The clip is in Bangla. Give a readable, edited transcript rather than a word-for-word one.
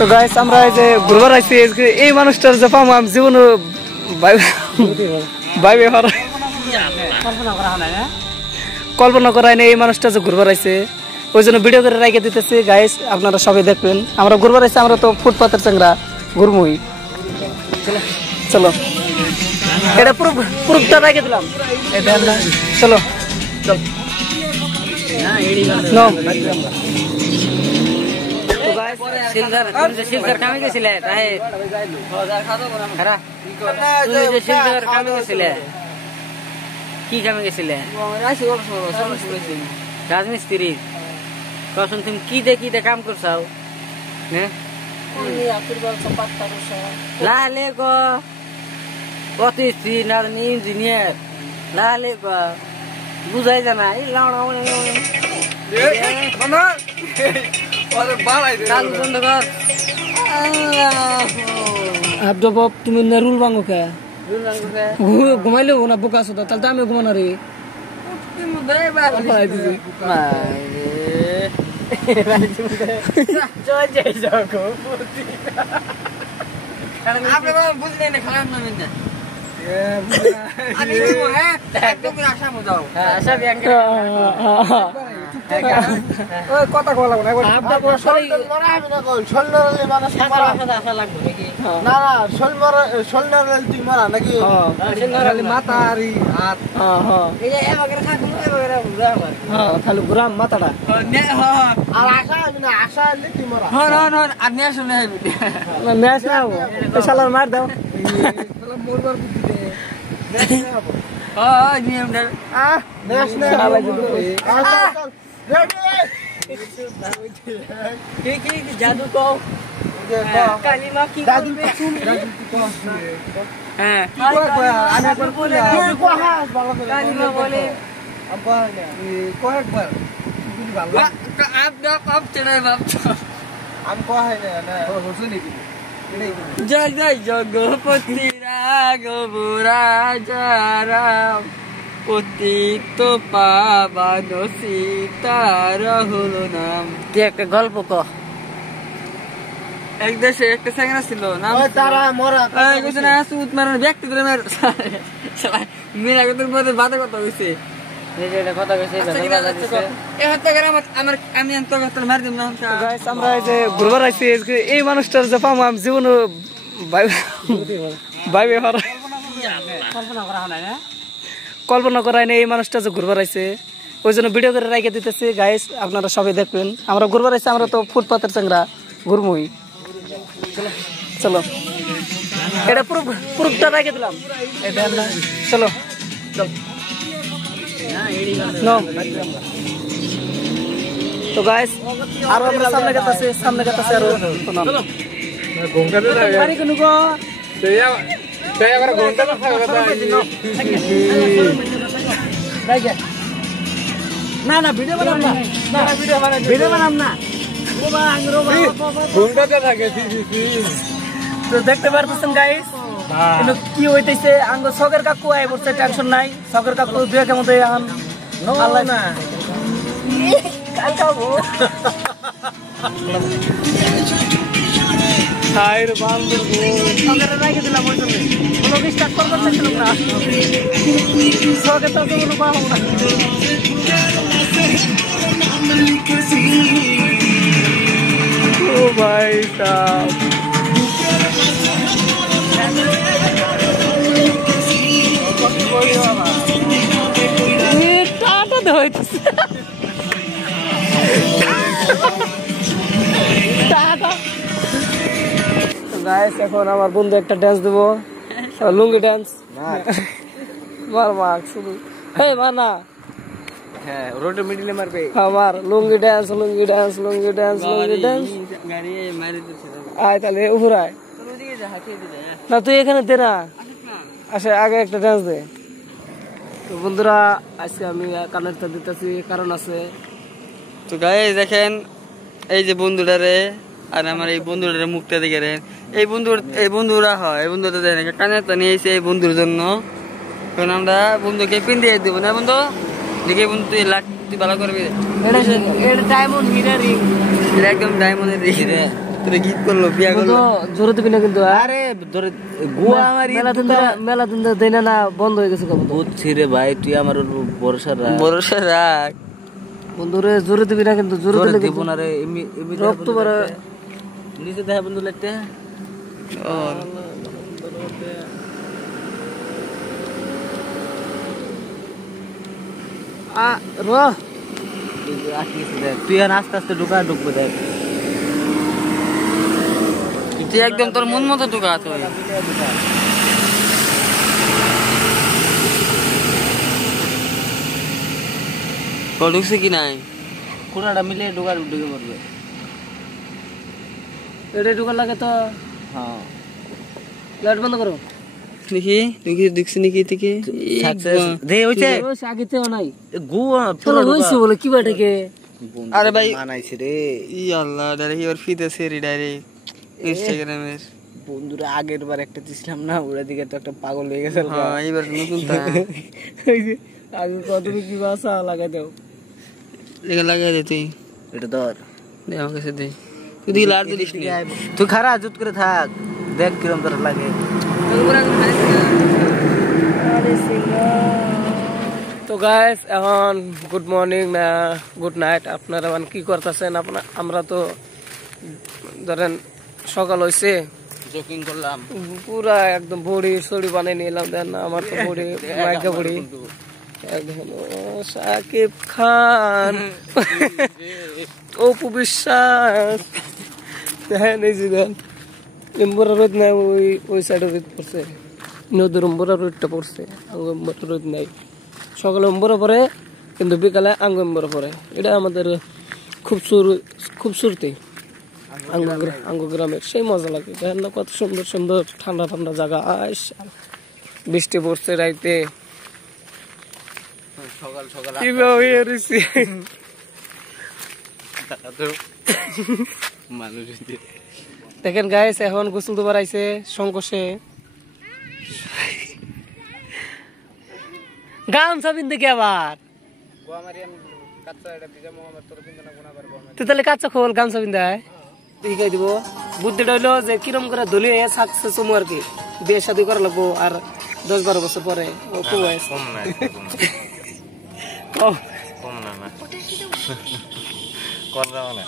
তো গাইস আমরা এই যে ঘুরবার আইছি এই মানুষটার যে পাম আমি জীবন কল্পনা করাই না এই মানুষটা যে ঘুরবার আইছে ওই জন্য ভিডিও করে রাখে দিতেছি গাইস আপনারা সবাই দেখবেন আমরা ঘুরবার আইছি আমরা তো ফুটপাতের চাংরা ঘুরমুই চলো এটা পুরোটা রাখে দিলাম চলো চল নো শিলচর কামে গেছিলে কি কামে গেছিলে রাজমিস্ত্রি কখন তুমি কি দে কাম করছাও লালে গো প্রতিষ্ঠি না ইঞ্জিনিয়ার লালে গো বুঝাই জানা এই লাউড়া তুমি রুল ভাঙো কে ঘুমাইলে না বোকা আছো তাহলে তো আমি ঘুমানো রে বুঝলেন খারাপ না কথা বলা নাকি মাথা খালি ঘুরাম মাথাটা মার দাও জাদু কও কালিমা কি করবে হ্যাঁ কালিমা বলে কয়েকবার आप चढ़े बाप हमको है ना जय जय जगपति राघव राजा राम পতিত পাবন সীতার হলো নাম একটা গল্প ক এক দেশে একটা স্যাংরা ছিল নাম তারা মরা সুদ মারার ব্যক্তি ধরে মেয়েরা তোর মধ্যে বাধা কথা হয়েছে ঘুরবার আইছি এই মানুষটার যে পাম আমি জীবন কল্পনা করাই না এই মানুষটা যে ঘুরবার আইছে ওই জন্য ভিডিও করে রাখে দিতেছি গাইস আপনারা সবাই দেখবেন আমরা ঘুরবার আইছি আমরা তো ফুটপাতের চাংরা ঘুরমুই চলো এটা পুরোটা রাখে দিলাম চলো চল নো তো গাইস আর আমরা সামনে কাছে আর চলো ঘুমকাতে যাবে পারি কোন গো সেই আবার ঘন্টা না থাকবে না ভিডিও বানাম না ওবা আংরোবা ঘন্টাতে থাকে তো দেখতে পারতেছেন গাইস কিন্তু কি হইতেছে আঙ্গ সগের কাকু আই বলছে টেনশন নাই সগের কাকু দুই কেমন দেয় আন নো আল্লাহ না কাল খাবো টায়ার বান্ধব সগের রাখে দিলাম ওই জন্য কোনো স্টার্ট করতে চাইছিলাম না সগে তো কোনো পাবো না ও ভাই সাহেব এখন আমার বন্ধু একটা ডান্স দেবো লুঙ্গি ডান্স মার মার শুধু মার না রোডের মিডিলে মারবে আমার লুঙ্গি ডান্স আয় তাহলে উপর আয় না তুই এখানে দে না আচ্ছা আগে একটা ডান্স দে তো বন্ধুরা আজকে আমি কানেরটা দিতেছি কারণ আছে তো গাইস দেখেন এই যে বন্ধুটারে আর আমার এই বন্ধুটারে মুখটা দেখে এই বন্ধুরা হয় এই বন্ধুটা দেখেন কানেরটা নিয়ে এসে এই বন্ধুর জন্য কারণ আমরা বন্ধুকে পিন দিয়ে দেবো না বন্ধু দেখে বন্ধু তুই লাখ তুই ভালো করবি এটা ডায়মন্ড হিরা রিং একদম ডায়মন্ডের রিং তোরে গীত করলো বিয়া করলো জোরে দিবি না কিন্তু আরে ধরে গুয়া আমার মেলা দিন দেয় না বন্ধ হয়ে গেছে কবে বুঝছি রে ভাই তুই আমার ভরসা রাখ বন্ধুরে জোরে দিবি না কিন্তু জোরে দিলে দিব না রে রক্ত বের নিচে দেখা বন্ধু লাইটটা তুই আস্তে আস্তে ঢুকবো দেখ তুই একদম তোর মন মতো ঢুকা তুই ঢুকছে কি নাই কোনাটা মিলে ঢুকে পড়বে এটা ঢুকার লাগে তো হ্যাঁ লাইট বন্ধ করো দেখি দেখছি নাকি থেকে আগেতেও নাই হয়েছে বলে কি বাটাকে আরে ভাই মানাইছে রে ই আল্লাহ ডাইরেক্ট এবার ফিতে সেরি ডাইরেক্ট ইনস্টাগ্রামের বন্ধুরা আগের বার একটা দিছিলাম না ওরা দিকে তো একটা পাগল হয়ে গেছে হ্যাঁ এবার নতুন তা আগে কত কি ভাষা লাগাই দাও লাগাই দে তুই এটা ধর দে আমার কাছে দে তুই দিকে লার দিলিস নি তুই খারা জুত করে থাক দেখ কিরম তোর লাগে তো গাইস এখন গুড মর্নিং না গুড নাইট আপনারা মানে কি করতেছেন আমরা তো ধরেন সকাল হয়েছে জকিং করলাম পুরা একদম বড়ি সড়ি বানিয়ে নিলাম দেন আমার তো বড়ি মাইকা বড়ি সাকিব খান অপু বিশ্বাস হ্যাঁ নিজে দেন এম্বরা রোদ নাই ওই সাইডে রোদ পড়ছে নদীর এম্বরা রোদটা পড়ছে এম্বরা রোদ নাই সকালে এম্বরা পরে কিন্তু বিকালে আঙ্গ এম্বরা পরে এটা আমাদের খুবসুরতি আঙ্গ গ্রামের সেই মজা লাগে দেখেন না কত সুন্দর সুন্দর ঠান্ডা ঠান্ডা জায়গা আস বৃষ্টি পড়ছে রাইতে সকাল সকাল দেখেন গাইস এখন গোসল দুবার আইছে সংকোষে গামছা পিনতে কি আবার তাহলে কাঁচা খোল গামছা পিন্ধায় শিখাই দিব বুদ্ধিটা হইলো যে কিরম করে ধনী হয়ে সাকসেস হবো আর কি বিয়ে শাদী করা লাগবো আর 10-12 বছর পরে কম না